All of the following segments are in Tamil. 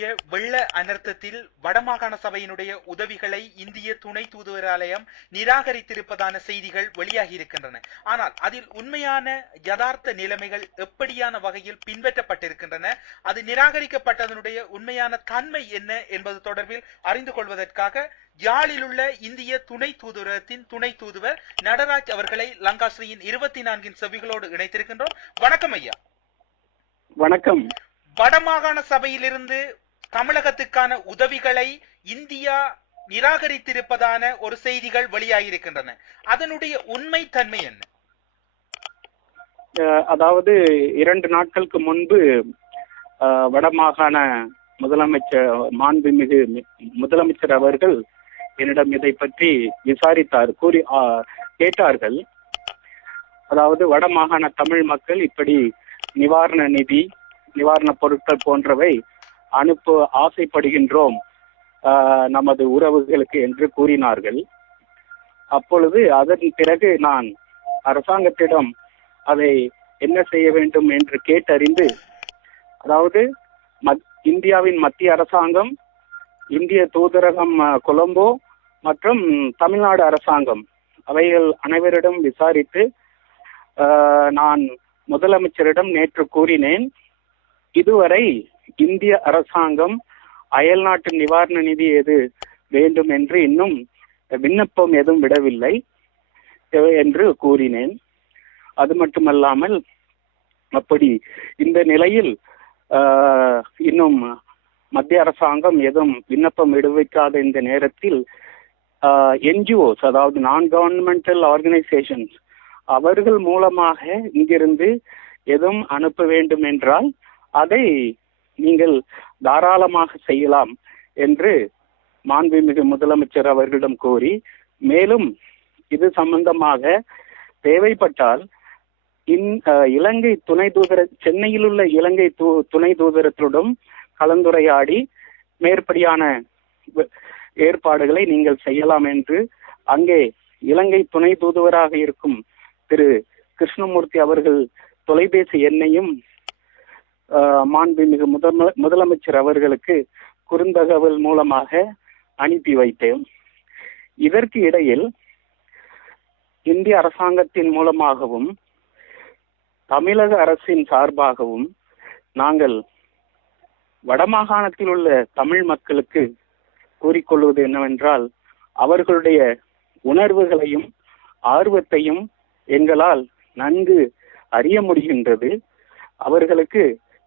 ஏற்படுத்திய வெள்ள அனர்த்தத்தில் வடமாகாண சபையினுடைய உதவிகளை இந்திய துணை தூதுவராலயம் நிராகரித்திருப்பதான செய்திகள் வெளியாகி இருக்கின்றன. ஆனால் அதில் உண்மையான யதார்த்த நிலைமைகள் எப்படியான வகையில் பின்பற்றப்பட்டிருக்கின்றன, அது நிராகரிக்கப்பட்டதனுடைய உண்மையான தன்மை என்ன என்பது தொடர்பில் அறிந்து கொள்வதற்காக யாழில் உள்ள இந்திய துணை தூதுவரகத்தின் துணை தூதுவர் நடராஜ் அவர்களை லங்காஸ்ரீயின் 24 செவிகளோடு இணைத்திருக்கின்றோம். வணக்கம் ஐயா. வணக்கம். வடமாகாண சபையிலிருந்து தமிழகத்துக்கான உதவிகளை இந்தியா நிராகரித்திருப்பதான ஒரு செய்திகள் வெளியாகியிருக்கின்றன. அதனுடைய உண்மை தன்மை என்ன? அதாவது 2 நாட்களுக்கு முன்பு வடமாகாண முதலமைச்சர் மாண்புமிகு முதலமைச்சர் அவர்கள் என்னிடம் இதை பற்றி கேட்டார்கள். அதாவது வடமாகாண தமிழ் மக்கள் இப்படி நிவாரண நிதி, நிவாரண பொருட்கள் போன்றவை அனுப்ப ஆசைப்படுகின்றோம் நமது உறவுகளுக்கு என்று கூறினார்கள். அப்பொழுது அதன் பிறகு நான் அரசாங்கத்திடம் அதை என்ன செய்ய வேண்டும் என்று கேட்டறிந்து, அதாவது இந்தியாவின் மத்திய அரசாங்கம், இந்திய தூதரகம் கொலம்போ மற்றும் தமிழ்நாடு அரசாங்கம் அவைகள் அனைவரிடம் விசாரித்து நான் முதலமைச்சரிடம் நேற்று கூறினேன். இதுவரை இந்திய அரசாங்கம் அயல்நாட்டு நிவாரண நிதி எது வேண்டும் என்று இன்னும் விண்ணப்பம் எதுவும் விடவில்லை என்று கூறினேன். அது மட்டுமல்லாமல் அப்படி இந்த நிலையில் இன்னும் மத்திய அரசாங்கம் எதுவும் விண்ணப்பம் விடுவிக்காத இந்த நேரத்தில் என்ஜிஓஸ், அதாவது நான் கவர்மெண்டல் ஆர்கனைசேஷன்ஸ், அவர்கள் மூலமாக இங்கிருந்து எதுவும் அனுப்ப வேண்டும் என்றால் அதை நீங்கள் தாராளமாக செய்யலாம் என்று மாண்புமிகு முதலமைச்சர் அவர்களிடம் கோரி, மேலும் இது சம்பந்தமாக தேவைப்பட்டால் இலங்கை துணை தூதர சென்னையில் உள்ள இலங்கை துணை தூதரத்துடன் கலந்துரையாடி மேற்படியான ஏற்பாடுகளை நீங்கள் செய்யலாம் என்று அங்கே இலங்கை துணை தூதுவராக இருக்கும் திரு கிருஷ்ணமூர்த்தி அவர்கள் தொலைபேசி எண்ணையும் மாண்புமிகு முதலமைச்சர் அவர்களுக்கு குறுந்தகவல் மூலமாக அனுப்பி வைத்தேன். இதற்கு இடையில் இந்திய அரசாங்கத்தின் மூலமாகவும் தமிழக அரசின் சார்பாகவும் நாங்கள் வடமாகாணத்தில் உள்ள தமிழ் மக்களுக்கு கூறிக்கொள்வது என்னவென்றால், அவர்களுடைய உணர்வுகளையும் ஆர்வத்தையும் எங்களால் நன்கு அறிய முடிகின்றது. அவர்களுக்கு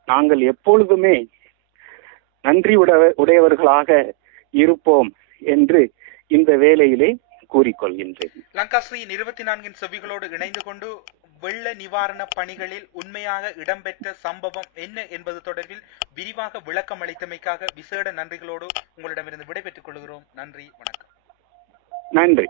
நாங்கள் எப்பொழுதுமே நன்றி உடையவர்களாக இருப்போம் என்று இந்த வேளையிலே கூறிக்கொள்கின்றேன். லங்காஸ்ரீயின் 24 செவிகளோடு இணைந்து கொண்டு வெள்ள நிவாரண பணிகளில் உண்மையாக இடம்பெற்ற சம்பவம் என்ன என்பது தொடர்பில் விரிவாக விளக்கம் அளித்தமைக்காக விசேட நன்றிகளோடு உங்களிடமிருந்து விடைபெற்றுக் கொள்கிறோம். நன்றி, வணக்கம். நன்றி.